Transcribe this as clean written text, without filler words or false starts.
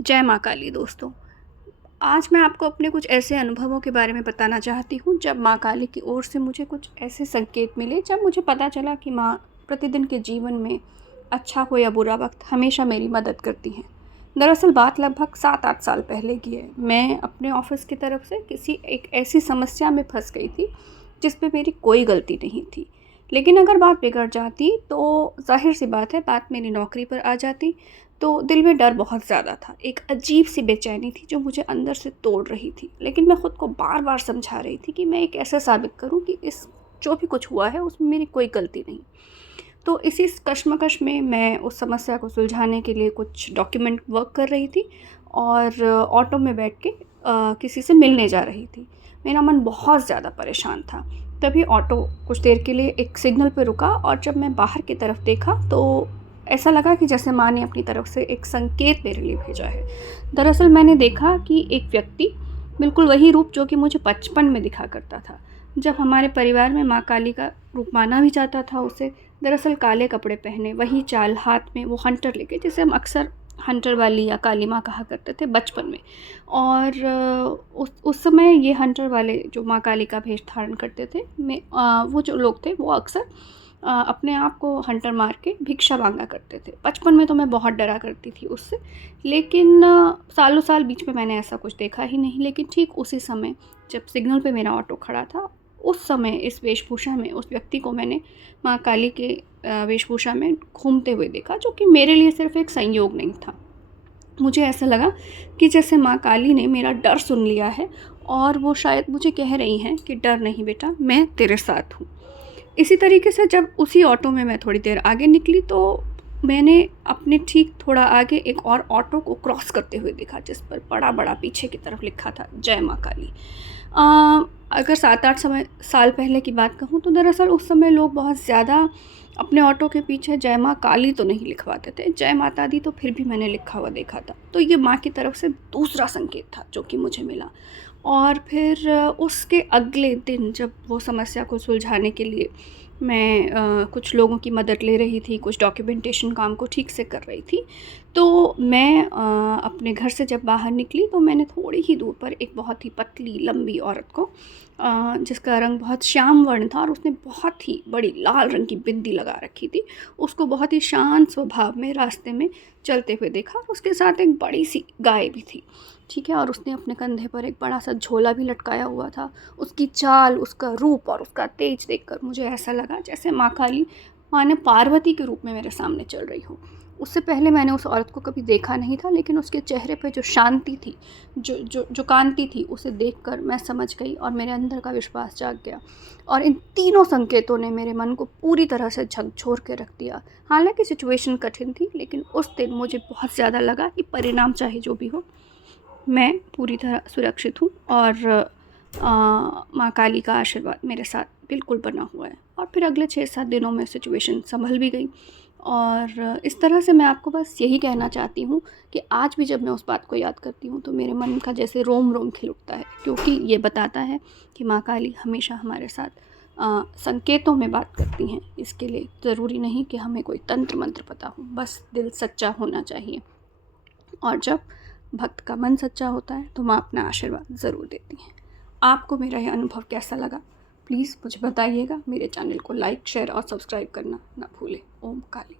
जय माँ काली दोस्तों। आज मैं आपको अपने कुछ ऐसे अनुभवों के बारे में बताना चाहती हूँ जब माँ काली की ओर से मुझे कुछ ऐसे संकेत मिले, जब मुझे पता चला कि माँ प्रतिदिन के जीवन में अच्छा हो या बुरा वक्त हमेशा मेरी मदद करती हैं। दरअसल बात लगभग 7-8 साल पहले की है। मैं अपने ऑफिस की तरफ से किसी एक ऐसी समस्या में फंस गई थी जिसमें मेरी कोई गलती नहीं थी, लेकिन अगर बात बिगड़ जाती तो ज़ाहिर सी बात है बात मेरी नौकरी पर आ जाती। तो दिल में डर बहुत ज़्यादा था, एक अजीब-सी बेचैनी थी जो मुझे अंदर से तोड़ रही थी। लेकिन मैं खुद को बार-बार समझा रही थी कि मैं ये कैसे साबित करूँ कि इस जो भी कुछ हुआ है उसमें मेरी कोई गलती नहीं। तो इसी कश्मकश में मैं उस समस्या को सुलझाने के लिए कुछ डॉक्यूमेंट वर्क कर रही थी और ऑटो में बैठ के किसी से मिलने जा रही थी। मेरा मन बहुत ज़्यादा परेशान था। तभी ऑटो कुछ देर के लिए एक सिग्नल पे रुका और जब मैं बाहर की तरफ देखा तो ऐसा लगा कि जैसे माँ ने अपनी तरफ से एक संकेत मेरे लिए भेजा है। दरअसल मैंने देखा कि एक व्यक्ति, बिल्कुल वही रूप जो कि मुझे बचपन में दिखा करता था, जब हमारे परिवार में माँ काली का रूप माना भी जाता था उसे। दरअसल काले कपड़े पहने, वही चाल, हाथ में वो हंटर लेके, जिसे हम अक्सर हंटर वाली या काली माँ कहा करते थे बचपन में। और उस समय ये हंटर वाले जो माँ काली का भेष धारण करते थे, वो जो लोग थे वो अक्सर अपने आप को हंटर मार के भिक्षा मांगा करते थे। बचपन में तो मैं बहुत डरा करती थी उससे, लेकिन सालों साल बीच में मैंने ऐसा कुछ देखा ही नहीं। लेकिन ठीक उसी समय जब सिग्नल पे मेरा ऑटो खड़ा था, उस समय इस वेशभूषा में उस व्यक्ति को मैंने माँ काली के वेशभूषा में घूमते हुए देखा, जो कि मेरे लिए सिर्फ एक संयोग नहीं था। मुझे ऐसा लगा कि जैसे माँ काली ने मेरा डर सुन लिया है और वो शायद मुझे कह रही हैं कि डर नहीं बेटा, मैं तेरे साथ हूँ। इसी तरीके से जब उसी ऑटो में मैं थोड़ी देर आगे निकली तो मैंने अपने ठीक थोड़ा आगे एक और ऑटो को क्रॉस करते हुए देखा, जिस पर बड़ा पीछे की तरफ लिखा था जय माँ काली। अगर 7-8 साल पहले की बात कहूँ तो दरअसल उस समय लोग बहुत ज़्यादा अपने ऑटो के पीछे जय माँ काली तो नहीं लिखवाते थे, जय माता दी तो फिर भी मैंने लिखा हुआ देखा था। तो ये माँ की तरफ से दूसरा संकेत था जो कि मुझे मिला। और फिर उसके अगले दिन जब वो समस्या को सुलझाने के लिए मैं कुछ लोगों की मदद ले रही थी, कुछ डॉक्यूमेंटेशन काम को ठीक से कर रही थी, तो मैं अपने घर से जब बाहर निकली तो मैंने थोड़ी ही दूर पर एक बहुत ही पतली लंबी औरत को, जिसका रंग बहुत श्याम वर्ण था और उसने बहुत ही बड़ी लाल रंग की बिंदी लगा रखी थी, उसको बहुत ही शांत स्वभाव में रास्ते में चलते हुए देखा और उसके साथ एक बड़ी सी गाय भी थी। ठीक है, और उसने अपने कंधे पर एक बड़ा सा झोला भी लटकाया हुआ था। उसकी चाल, उसका रूप और उसका तेज देखकर मुझे ऐसा लगा जैसे माँ काली माने पार्वती के रूप में मेरे सामने चल रही हो। उससे पहले मैंने उस औरत को कभी देखा नहीं था, लेकिन उसके चेहरे पे जो शांति थी, जो कांति थी, उसे देखकर मैं समझ गई और मेरे अंदर का विश्वास जाग गया। और इन तीनों संकेतों ने मेरे मन को पूरी तरह से झकझोर के रख दिया। हालांकि सिचुएशन कठिन थी, लेकिन उस दिन मुझे बहुत ज़्यादा लगा कि परिणाम चाहे जो भी हो, मैं पूरी तरह सुरक्षित हूँ और माँ काली का आशीर्वाद मेरे साथ बिल्कुल बना हुआ है। और फिर अगले 6-7 दिनों में सिचुएशन संभल भी गई। और इस तरह से मैं आपको बस यही कहना चाहती हूँ कि आज भी जब मैं उस बात को याद करती हूँ तो मेरे मन का जैसे रोम रोम खिल उठता है, क्योंकि ये बताता है कि माँ काली हमेशा हमारे साथ संकेतों में बात करती हैं। इसके लिए ज़रूरी नहीं कि हमें कोई तंत्र मंत्र पता हो, बस दिल सच्चा होना चाहिए। और जब भक्त का मन सच्चा होता है तो माँ अपना आशीर्वाद ज़रूर देती हैं। आपको मेरा यह अनुभव कैसा लगा, प्लीज़ मुझे बताइएगा। मेरे चैनल को लाइक, शेयर और सब्सक्राइब करना ना भूलें। ओम काली।